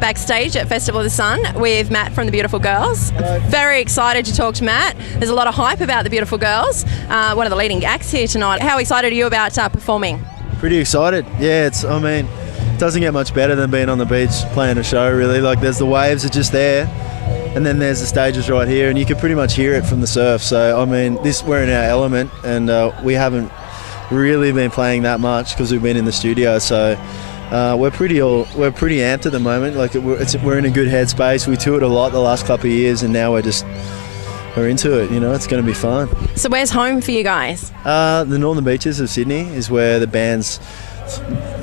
Backstage at Festival of the Sun with Matt from the Beautiful Girls. Hello. Very excited to talk to Matt. There's a lot of hype about the Beautiful Girls, one of the leading acts here tonight. How excited are you about performing? Pretty excited. Yeah, it doesn't get much better than being on the beach playing a show, really. Like, there's the waves are just there, and then there's the stages right here, and you can pretty much hear it from the surf. So, we're in our element, and we haven't really been playing that much because we've been in the studio. So we're pretty amped at the moment. Like, we're in a good headspace. We toured a lot the last couple of years, and now we're into it. It's going to be fun. So where's home for you guys? The northern beaches of Sydney is where the band's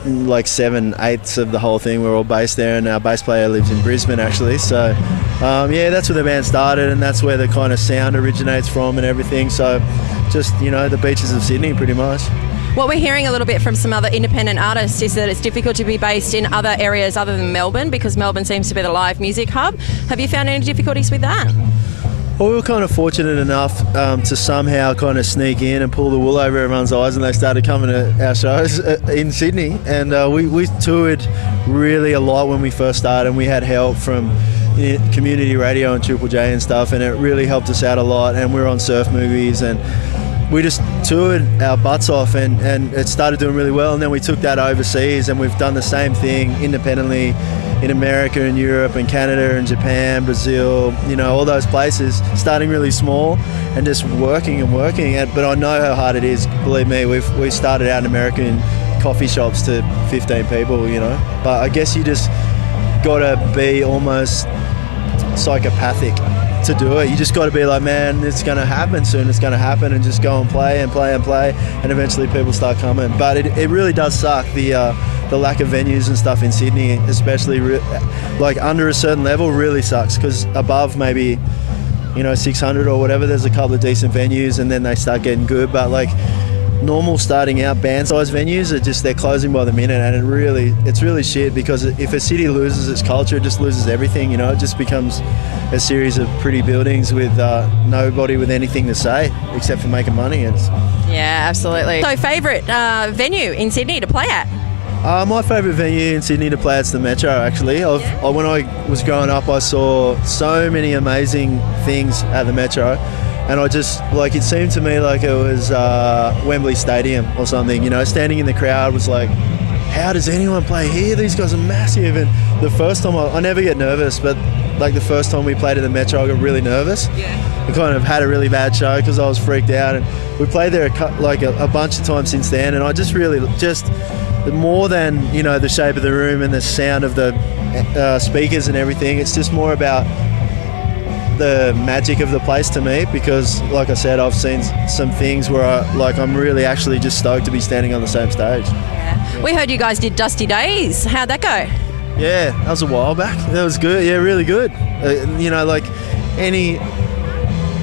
like 7/8 of the whole thing. We're all based there, and our bass player lives in Brisbane actually. So that's where the band started, and that's where the kind of sound originates from and everything. So just the beaches of Sydney pretty much. What we're hearing a little bit from some other independent artists is that it's difficult to be based in other areas other than Melbourne, because Melbourne seems to be the live music hub. Have you found any difficulties with that? Well, we were kind of fortunate enough to somehow kind of sneak in and pull the wool over everyone's eyes, and they started coming to our shows in Sydney. And we toured really a lot when we first started, and we had help from community radio and Triple J and stuff, and it really helped us out a lot. And we were on surf movies, and we just toured our butts off, and it started doing really well. And then we took that overseas, and we've done the same thing independently in America and Europe and Canada and Japan, Brazil, all those places, starting really small and just working. But I know how hard it is. Believe me, we started out in America in coffee shops to 15 people, But I guess you just got to be almost psychopathic to do it. You just got to be like, man, it's going to happen soon. It's going to happen, and just go and play, and eventually people start coming. But it really does suck, the lack of venues and stuff in Sydney, especially like under a certain level, really sucks, because above maybe 600 or whatever, there's a couple of decent venues, and then they start getting good. But like normal starting out band size venues they're closing by the minute, and it's really shit, because if a city loses its culture, it just loses everything. It just becomes a series of pretty buildings with nobody with anything to say except for making money. Yeah, absolutely. So favourite venue in Sydney to play at? My favourite venue in Sydney to play at's the Metro, actually. When I was growing up, I saw so many amazing things at the Metro, and I just, it seemed to me like it was Wembley Stadium or something. Standing in the crowd was like, how does anyone play here? These guys are massive. And the first time, I never get nervous, but the first time we played at the Metro, I got really nervous. Yeah. We kind of had a really bad show because I was freaked out, and we played there a bunch of times since then, and I just more than the shape of the room and the sound of the speakers and everything, it's just more about the magic of the place to me, because like I said, I've seen some things where I'm really actually just stoked to be standing on the same stage. Yeah. We heard you guys did Dusty Days. How'd that go? Yeah, that was a while back. That was good. Yeah, really good.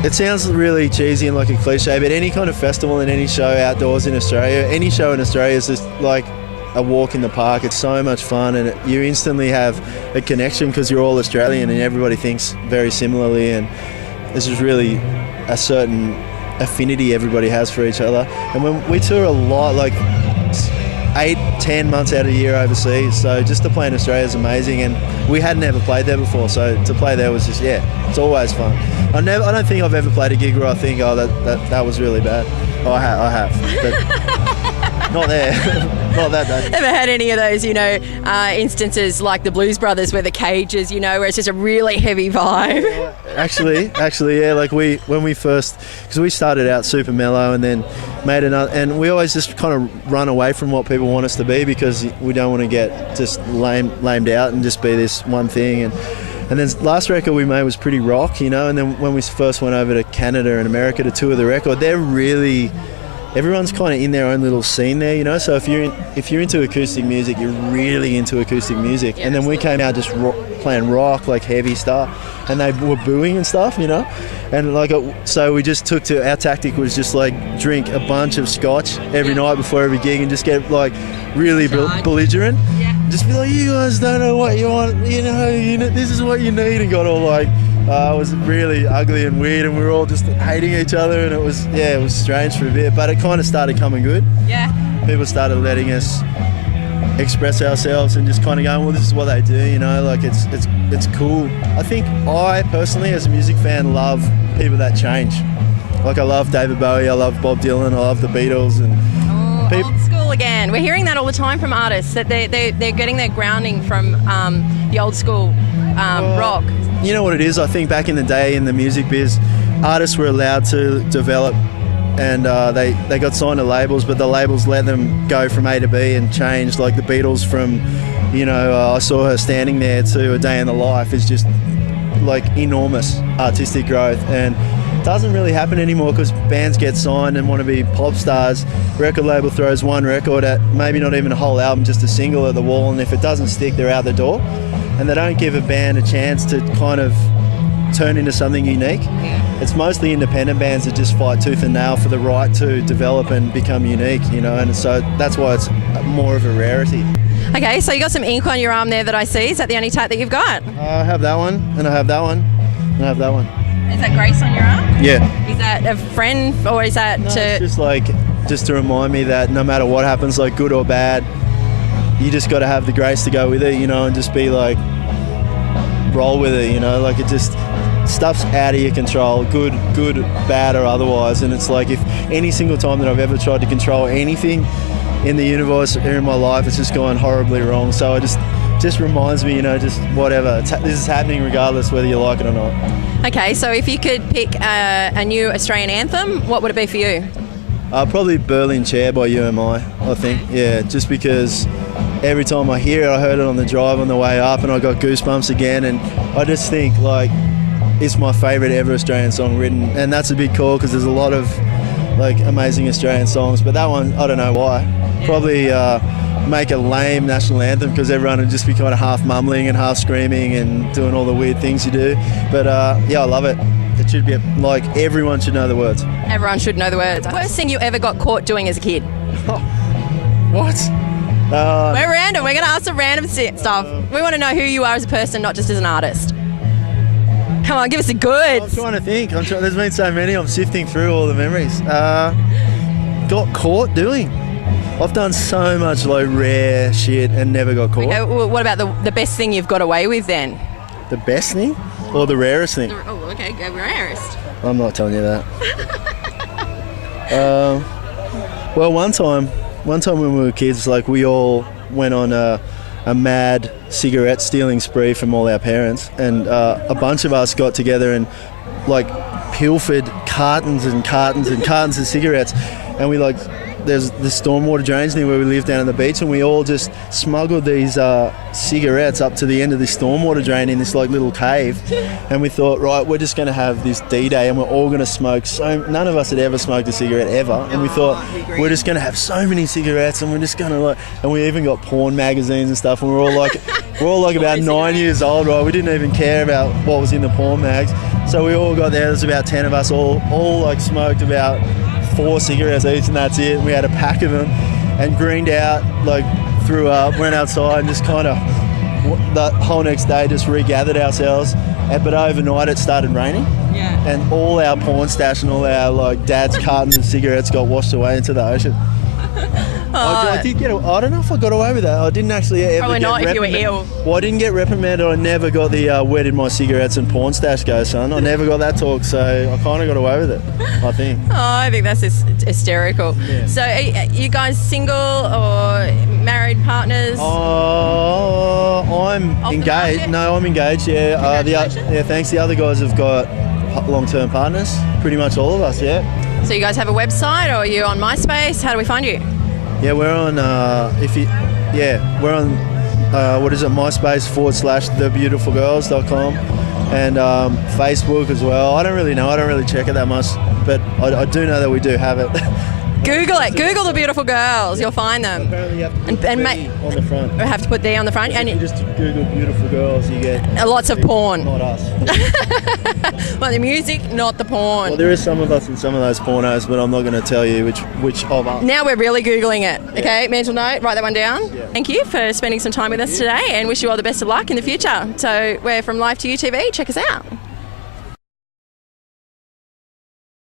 It sounds really cheesy and like a cliche, but any kind of festival and any show outdoors in Australia, any show in Australia is just like a walk in the park. It's so much fun, and you instantly have a connection because you're all Australian and everybody thinks very similarly, and this is really a certain affinity everybody has for each other. And when we tour a lot, 8-10 months out of the year overseas, so just to play in Australia is amazing, and we hadn't ever played there before, so to play there was just, it's always fun. I don't think I've ever played a gig where I think, that was really bad. I have, but not there. Not that bad. Ever had any of those, instances like the Blues Brothers where the cages, where it's just a really heavy vibe? Actually, yeah. When we first, because we started out super mellow and then made another, and we always just kind of run away from what people want us to be, because we don't want to get just lamed out and just be this one thing. And then last record we made was pretty rock, and then when we first went over to Canada and America to tour the record, everyone's kind of in their own little scene there, so if you're into acoustic music, you're really into acoustic music. Yeah, and then we came out just playing rock, like heavy stuff, and they were booing and stuff, and so we just our tactic was just drink a bunch of scotch every night before every gig and just get really belligerent. Yeah. Just be like, you guys don't know what you want, this is what you need, and got all it was really ugly and weird, and we were all just hating each other, and it was strange for a bit, but it kind of started coming good. Yeah. People started letting us express ourselves and just kind of going, well, this is what they do, you know, like it's cool. I think I personally, as a music fan, love people that change. Like I love David Bowie, I love Bob Dylan, I love the Beatles, and old school again. We're hearing that all the time from artists, that they're getting their grounding from the old school rock. You know what it is? I think back in the day in the music biz, artists were allowed to develop, and they got signed to labels, but the labels let them go from A to B and change. Like the Beatles from, you know, I Saw Her Standing There to A Day in the Life is just like enormous artistic growth, and it doesn't really happen anymore because bands get signed and want to be pop stars. Record label throws one record at maybe not even a whole album, just a single at the wall, and if it doesn't stick, they're out the door. And they don't give a band a chance to kind of turn into something unique. It's mostly independent bands that just fight tooth and nail for the right to develop and become unique, you know, and so that's why it's more of a rarity. Okay, so you got some ink on your arm there that I see. Is that the only tat that you've got? I have that one, and I have that one, and I have that one. Is that Grace on your arm? Yeah. Is that a friend, or is that just to remind me that no matter what happens, like good or bad, you just got to have the grace to go with it, you know, and just be like, roll with it, you know, like it just, stuff's out of your control, good, bad or otherwise, and it's like if any single time that I've ever tried to control anything in the universe or in my life, it's just gone horribly wrong. So it just reminds me, you know, just whatever, this is happening regardless whether you like it or not. Okay, so if you could pick a new Australian anthem, what would it be for you? Probably Berlin Chair by UMI, I think. Yeah, just because every time I hear it, I heard it on the drive on the way up and I got goosebumps again, and I just think like it's my favourite ever Australian song written, and that's a big call because there's a lot of like amazing Australian songs, but that one, I don't know why. Probably make a lame national anthem because everyone would just be kind of half mumbling and half screaming and doing all the weird things you do. But yeah, I love it. It should be like everyone should know the words. Everyone should know the words. Worst thing you ever got caught doing as a kid? What? We're random. We're going to ask some random stuff. We want to know who you are as a person, not just as an artist. Come on, give us the goods. I'm trying to think. There's been so many. I'm sifting through all the memories. Got caught doing. I've done so much like rare shit and never got caught. Okay, well, what about the best thing you've got away with then? The best thing or the rarest thing? Oh, okay, go rarest. I'm not telling you that. Well, one time when we were kids, like we all went on a mad cigarette stealing spree from all our parents, and a bunch of us got together and like pilfered cartons and cartons and cartons of cigarettes, and we like, there's the stormwater drains near where we live down on the beach, and we all just smuggled these cigarettes up to the end of this stormwater drain in this like little cave, and we thought, right, we're just going to have this D-Day and we're all going to smoke. So none of us had ever smoked a cigarette ever, and we thought we're just going to have so many cigarettes, and we're just going to like, and we even got porn magazines and stuff, and we're all like about 9 years old, right? We didn't even care about what was in the porn mags. So we all got there. There's about 10 of us, all like smoked about 4 cigarettes each, and that's it. We had a pack of them and greened out, like threw up, went outside and just kind of the whole next day just regathered ourselves. But overnight it started raining, and all our porn stash and all our like dad's cartons of cigarettes got washed away into the ocean. I did get. I don't know if I got away with that. I didn't actually ever. Probably get not if you were reprimanded. ill. Well, I didn't get reprimanded. I never got the where did my cigarettes and porn stash go, son. I never got that talk, so I kind of got away with it, I think. Oh, I think that's hysterical. Yeah. So, are you guys single or married partners? I'm engaged. No, I'm engaged. Yeah. Congratulations. Thanks. The other guys have got long-term partners. Pretty much all of us. Yeah. So, you guys have a website, or are you on MySpace? How do we find you? Yeah, we're on. We're on. What is it? MySpace /thebeautifulgirls.com, and Facebook as well. I don't really know. I don't really check it that much, but I do know that we do have it. Google it. Google the beautiful girls. You'll find them. Apparently, you have to put And on the front. I have to put there on the front, and You just Google beautiful girls, you get lots of porn. Not us. Well, the music, not the porn. Well, there is some of us in some of those pornos, but I'm not going to tell you which of us. Now we're really Googling it. Okay, mental note, write that one down. Yeah. Thank you for spending some time with us today, and wish you all the best of luck in the future. So we're from Live2UTV. Check us out.